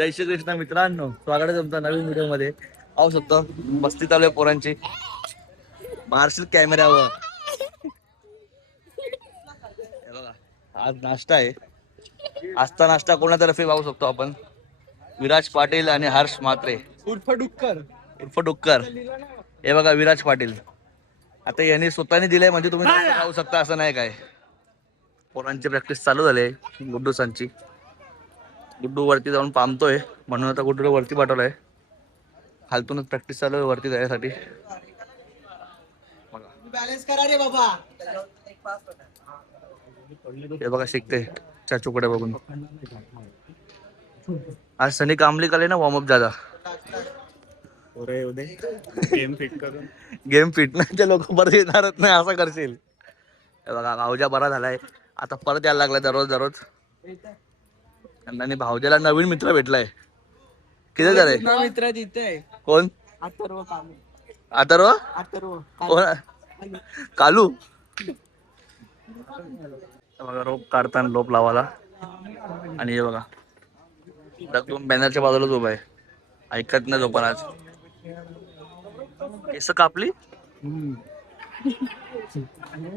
जय श्री कृष्ण मित्रांनो, स्वागत आहे तुमचं नवीन व्हिडिओ मध्ये. पाहू शकतो मस्ती चालू आहे पोरांची. मार्शल कॅमेऱ्यावर बघा, आज नाश्ता आहे. आजचा नाश्ता कोणातर्फे पाहू शकतो आपण. विराज पाटील आणि हर्ष म्हात्रे उर्फ डुक्कर. हे बघा विराज पाटील. आता यांनी स्वतःने दिलंय म्हणजे तुम्ही खाऊ शकता असं नाही काय. पोरांची प्रॅक्टिस चालू झाली आहे. गुड्डूसांची. गुड्डू वरती जाऊन पामतोय म्हणून आता गुड्डूला वरती पाठवलंय. खालतूनच प्रॅक्टिस चालू आहे वरती जाण्यासाठी. बॅलन्स करा रे बाबा. हे बघा शिकते चाचूकडे बघून. आज सनी कामली कले ना वॉर्मअप दादा. गेम फिटनेसचे लोक परत येणारच नाही असं करशील. हे बघा भावजा बरा झालाय. आता परत यायला लागलाय दररोज. आणि भावजाला नवीन मित्र भेटलाय. किती जर आहे मित्र तिथे कोण? अथर्व कोण? कालू. बघा रोप काढताना लोप लावायला. आणि हे बघा एकदम बॅनरच्या बाजूलाच उभा आहे. ऐकत नाही झोपण आज. केस कापली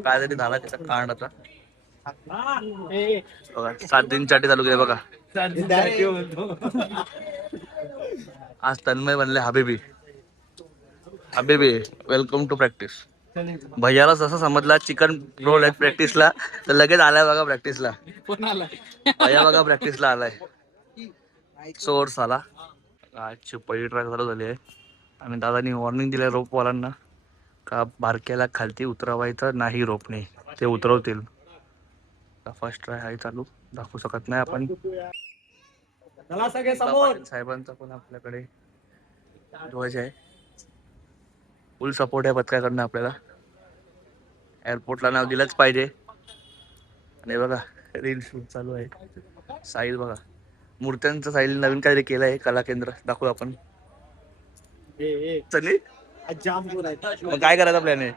काय तरी झाला त्याचा कांड. आता बघा 7 दिनसाठी चालू केलं बघा. आज तन्मय बनले हबीबी. Welcome to practice. भैयाला जसं समजला चिकन रोल आहे प्रॅक्टिसला तर लगेच आलाय बघा प्रॅक्टिसला. भैया बघा प्रॅक्टिसला आलाय. सोर्स आला. आजची पहिली ट्रॅक चालू झाली आहे. आणि दादानी वॉर्निंग दिली रोपवाल्यांना का बारक्याला खालती उतरवायचं नाही. रोपने ते उतरवतील. फर्स्ट ट्राय आहे चालू. दाखवू शकत नाही आपण. साहेबांचा पण आपल्याकडे ध्वज आहे. फुल सपोर्ट आहे पथकाकडनं आपल्याला. एअरपोर्टला नाव दिलंच पाहिजे. आणि बघा रील शूट चालू आहे. साहिल बघा मूर्त्यांचं साहिल नवीन काहीतरी केलं आहे. कला केंद्र दाखवू आपण. चली मग काय करायचं प्लॅन आहे.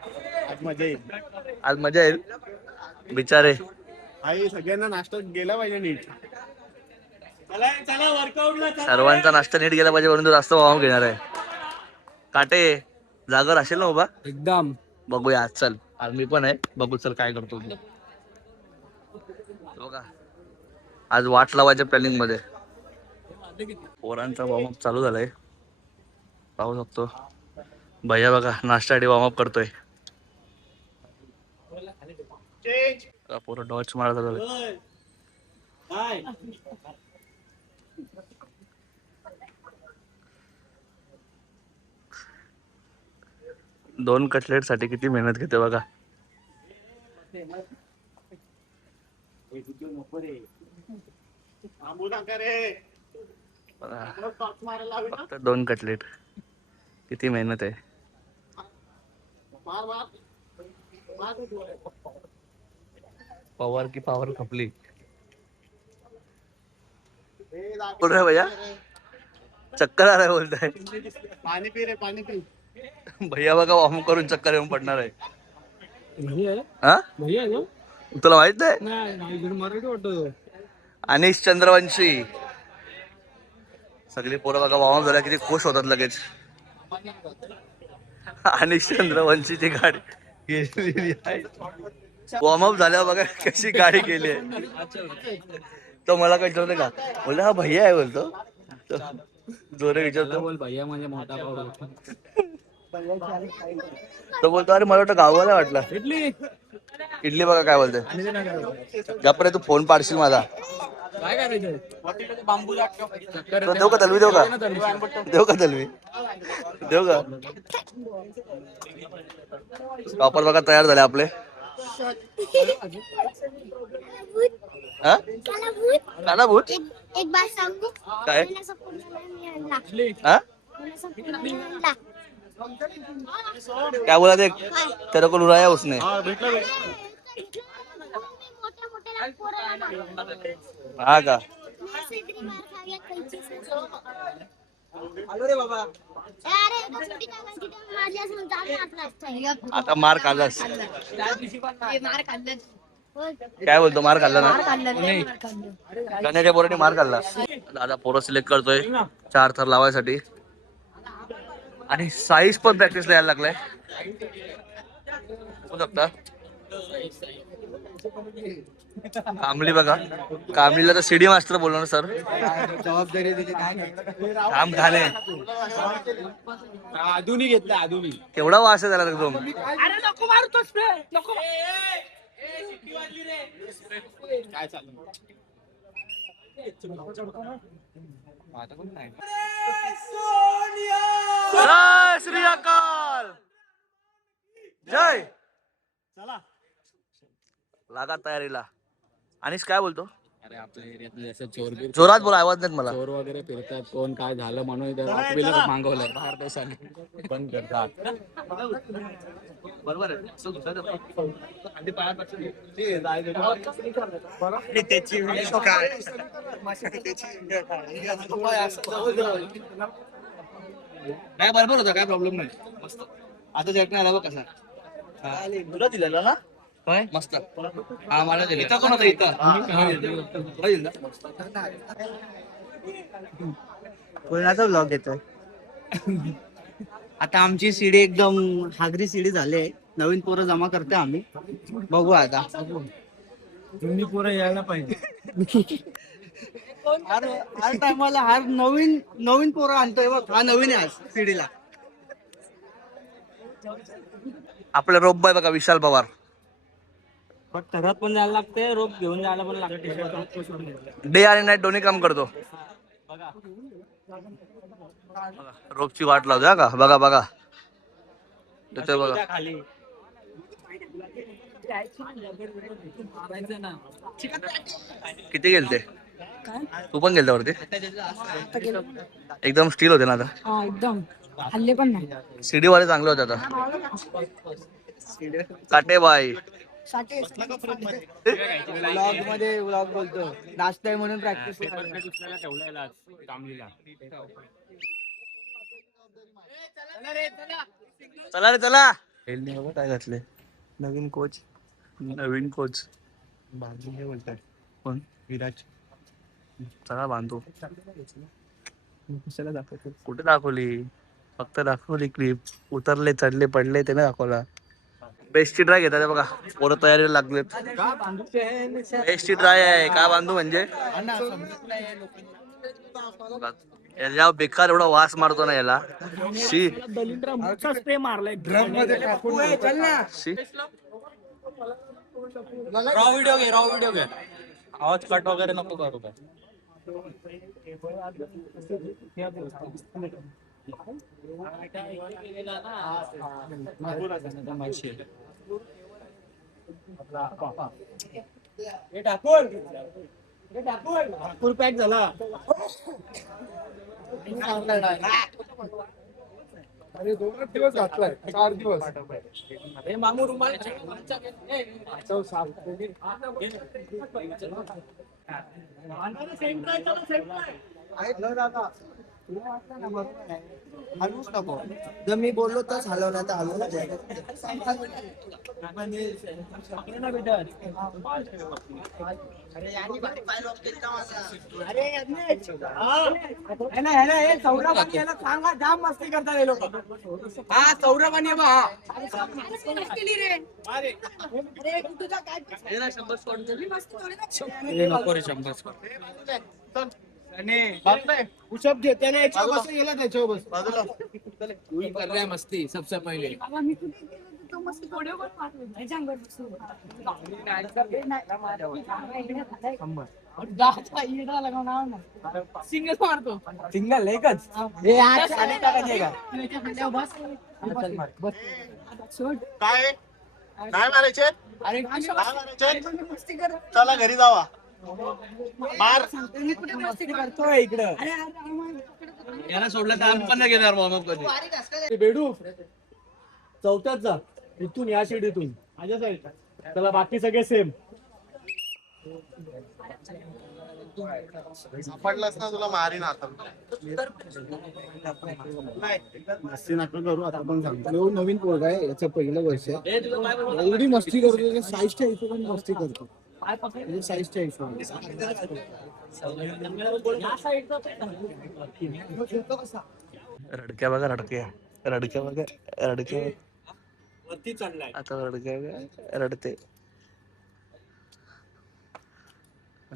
आज मजा येईल. बिचारे सगळ्यांना नाश्ता गेला पाहिजे नीट. सर्वांचा नाश्ता नीट गेला पाहिजे म्हणून जास्त वाहून घेणार आहे. काटे जागर असेल ना बाबा एकदम. बघूया आज. चल आज मी पण आहे. बघू चल काय करतो. बघा आज वाट लावायच्या प्लॅनिंग मध्ये. पोरांचा वॉर्मअप चालू झालाय. पाहू शकतो भैया बघा नाश्त्यासाठी वॉर्मअप करतोय. पोरं डॉच मारत झालं. 2 कटलेट साठी किती मेहनत घेते बघा. फक्त 2 कटलेट किती मेहनत आहे. पवार की पावर खपली. बोल रहे भैया चक्कर आ रहा है बोलताय. पाणी पी रे पाणी पी. भैया बघा वाहून करून चक्कर येऊन पडणार आहे. हा तुला माहित नाही. मराठी वाटतो. अनिश चंद्रवंशी. सगळी पोरं बघा वाहून झाल्या किती खुश होतात लगेच. अनिश चंद्रवंशीची गाडी गेलेली आहे. वॉर्मअप झाल्यावर बघा कशी गाडी गेली आहे. तो मला काय विचारते का बोलला हा भैया आहे बोलतो. जोरे विचारतो बोल भैया म्हणजे मोठा भाऊ. तो बोलतो अरे मला वाटतं गावाला वाटला. इडली बघा काय बोलते. ज्यापर्यंत तू फोन पाडशील माझा काय करायचं. देऊ का तलवी. देऊ का तलवी. देऊ का. टॉपर बघा तयार झाले आपले. काना भूत एक बात सांगू काय. क्या बोला देख तेरे को लुराया उसने. हा का. आता मार खाल्लास. काय बोलतो मार खाल्ला ना. गण्याच्या पोराने मार खाल्ला. दादा पोरं सिलेक्ट करतोय 4 थर लावायसाठी. आणि साईज पण प्रॅक्टिसला यायला लागलाय. बघू शकता कामली बघा. कामलीला तर सीडी मास्टर बोललो ना सर. जबाबदारी दिली काय काम घाले. आधुनिक घेतलं आधुनिक. केवढा वास आहे त्याला एकदम. अरे नको मारतो स्प्रे नको. काय चालू जय श्री अकाल. जय चला. लागा तयारीला. अनिश काय बोलतो. अरे आपल्या एरियातले जसं चोर बीर जोरात बोला आवाज नाही मला. चोर वगैरे फिरतात. कोण काय झालं म्हणून मागवलंय बाहेर देशाने बंद करतात. बरोबर आहे. काय बरोबर होता काय प्रॉब्लेम नाही. मस्त आता जॅक नाही आला कसा तुला दिलेला ना काय मस्त. हा मला दिलं. इथं कोण होतं इथं कोणाचा ब्लॉग येतोय. आता आमची सीडी एकदम हागरी सीडी झाली आहे. नवीन पोरं जमा करते आम्ही. बघू आता. तुम्ही पोरं यायला पाहिजे. हर टायमाला हर नवीन पोरं आणतोय बघ. हा नवीन आहे आज सीडीला. आपलं रोप बाय बघा विशाल पवार. पण घरात पण जायला लागते. रोप घेऊन जायला पण लागते. डे आणि नाईट दोन्ही काम करतो. रोपची वाट लावतो का. बघा बघा तिथे बघा. किती गेलते तू पण गेलता वरती. एकदम स्टील होते ना आता. एकदम हल्ले पण नाही. सीडी वाले चांगले होते आता. काटे बाई ब्लॉग मध्ये ब्लॉग बोलतो. नाश्ता आहे म्हणून प्रॅक्टिस. चला रे चला. काय घातले नवीन कोच. नवीन कोच बाजू हे बोलतात कोण विराज. चला बांधतो. कशाला दाखवतो. कुठे दाखवली. फक्त दाखवली क्लिप. उतरले चढले पडले ते नाही दाखवला. बेस्टची ड्राय घेतात बघा. पोरं तयारीला लागलेत. बेस्टची ड्राय आहे का बांधू म्हणजे याला बेकार एवढा वास मारतो ना याला. शी स्प्रे मारलाय ड्रम मध्ये टाकून. शी रॉ व्हिडिओ घे. आवाज कट वगैरे नको करू काय. फुल पॅक झाला. अरे 2 दिवस घातलाय 4 दिवस. मामू रुमाल हलवूच नको. जर मी बोललो तर हलव नाही तर हलवू सांगा. जाम मस्ती करतात हे लोक. हा सौरभ आणि नको रे 100. पुशअप घे. त्याने याच्यावर बस गेला त्याच्यावर बस. बाजूला तू ही कर रहा है मस्ती सबसे पहले. सिंगल मारतो. सिंगल एकच. काय काय मारायचे. अरे मस्ती कर. चला घरी जावा. मार मी कुठे मस्ती करतो. करतोय इकडं. याला सोडलं तर आम्ही पण नाही घेणार वॉर्मअप कधी. बेडू चौथ्यात जा. इथून या शिडीतून माझ्या साईड. चला बाकी सगळे सेम. सापडलास ना तुला मारीन आता. मस्ती नका करू. आता पण सांगतो नवीन पोरगा आहे. याचं पहिलं वर्ष एवढी मस्ती करतो. साईजच्या हिशोबाने मस्ती करतो. साईजच्या हिशोबाने रडक्या बघा रडक्या रडक्या बघा रडक्या वरती चढलाय. आता रडक्या बघा, रडते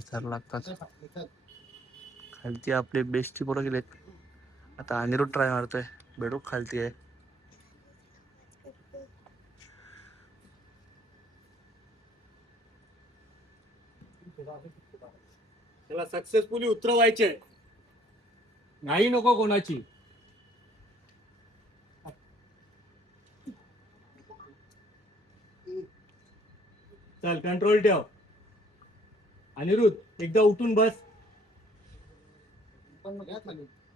सर लागतात. खालती आपले बेस्टची पोरं गेलेत. आता अनिरुद्ध ट्राय मारतोय. बेडूक खालती आहे. त्याला सक्सेसफुली उतरवायचे. नाही नको कोणाची. चल कंट्रोल ठेव. अनिरुद्ध एकदा उठून बस.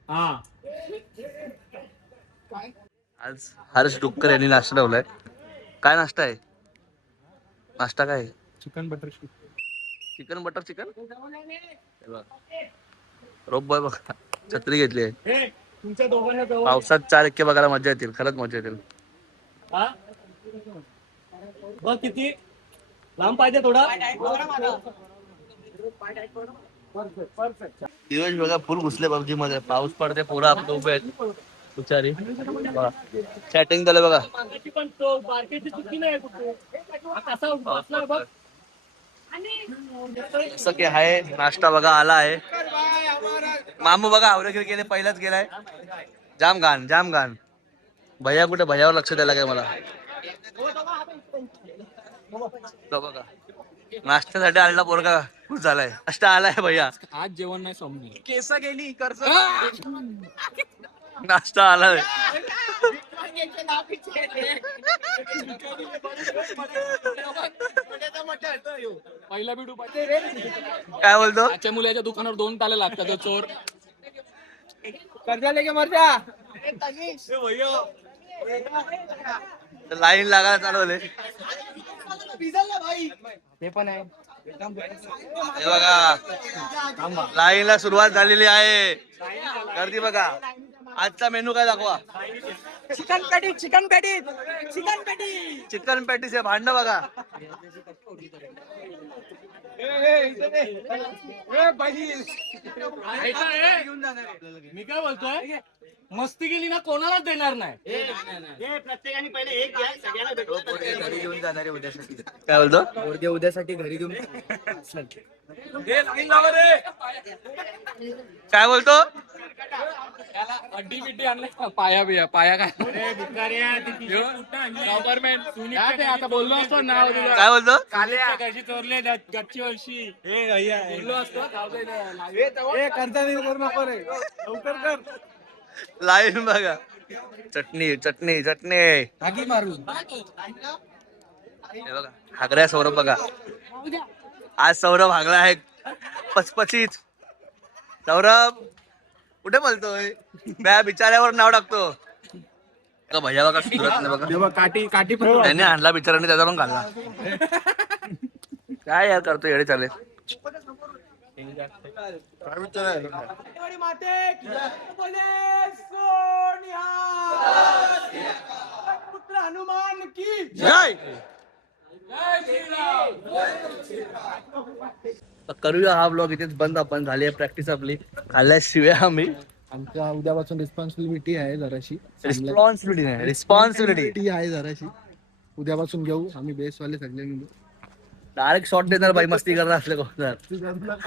हा आज हर्ष डुक्कर यांनी नाश्ता ठेवलाय. काय नाश्ता आहे? नाश्ता काय आहे? Chicken butter chicken butter chicken. रोप बॉय बघा छत्री घेतली आहे. हे तुमच्या दोघांना जवळ. पावसात 4 एक्के बघायला मजा येतील. खरंच मजा येतील. हा? बघ किती लांब पाहिजे थोडा. दिवस बघा फुल घुसले पबजी मध्ये. पाऊस पडते पोरं आपले उभे आहेत बिचारी. चॅटिंग झालं बघा. पण तो बारकेची चुकी नाही कुठे. हा कसा बसलाय बघ. जसं की आहे नाश्ता बघा आला आहे. मामू बघा आवरेगिरी केले पहिलाच गेलाय. जाम घाण जाम घाण. भैया कुठे? भैयावर लक्ष द्यायला काय मला. तो बघा नाश्त्यासाठी आलेला पोरगा खुश झालाय. नाश्ता आलाय भैया. आज जेवण नाही सोमनी. केस गेली कर्ज. नाश्ता आलाय. पहिला बिडू काय बोलतो? त्याच्या मुलाच्या दुकानावर 2 ताले लागतात. तो चोर कर्जा लेके मर जा. लाईन लागायला चालवले. ते पण आहे. हे बघा लाईनला सुरुवात झालेली आहे. गर्दी बघा. आजचा मेनू काय दाखवा. Chicken patty chicken patty chicken patty. Chicken patties भांड बघा. मी काय बोलतोय मस्ती केली ना कोणालाच देणार नाही. प्रत्येकाने पहिले एक घ्या सगळ्यांना घरी घेऊन जाणार आहे उद्यासाठी. काय बोलतो? पोरगे उद्यासाठी घरी घेऊन काय बोलतो? अड्डी बिड्डी आणलं पाया बिया पाया काय गव्हर्नमेंट आता बोललो असतो नाव दिलं. काय बोलतो? कशी चोरले गच्ची वर्षी बोललो असतो. कर्जा नाही करू नको रे लवकर कर. लाईन बघा. चटणी चटणी चटणी. आगी मारून हे बघा हागऱ्या सौरभ बघा. आज सौरभ हागला आहे पचपचीत. सौरभ कुठे बोलतोय? म्या बिचाऱ्यावर नाव टाकतो. भैया बघा सुधरत नाही बघा. तेव्हा काठी काठी पण त्याने आणला बिचाराने त्याचा पण खाल्ला. काय यार करतो येडे चाले. पुत्र हनुमान की जय. करूया हा ब्लॉग इथेच बंद. आपण झाली आहे प्रॅक्टिस आपली. खाल्ल्याशिवाय आम्ही आमच्या उद्यापासून रिस्पॉन्सिबिलिटी आहे जराशी. रिस्पॉन्सिबिलिटी नाही रिस्पॉन्सिबिलिटी आहे जराशी. उद्यापासून घेऊ आम्ही बेसवाले सगळे मिळून. डायरेक्ट शॉट देणार बाई मस्ती करणार असले कोण.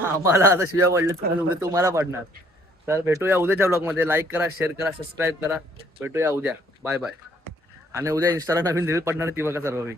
आम्हाला आता शिव्या पडले उद्या तुम्हाला पडणार. तर भेटूया उद्याच्या ब्लॉग मध्ये. लाईक करा शेअर करा सबस्क्राईब करा. भेटूया उद्या. Bye bye. आणि उद्या इंस्टाला नवीन रील पडणार ती बघा सर्व मी.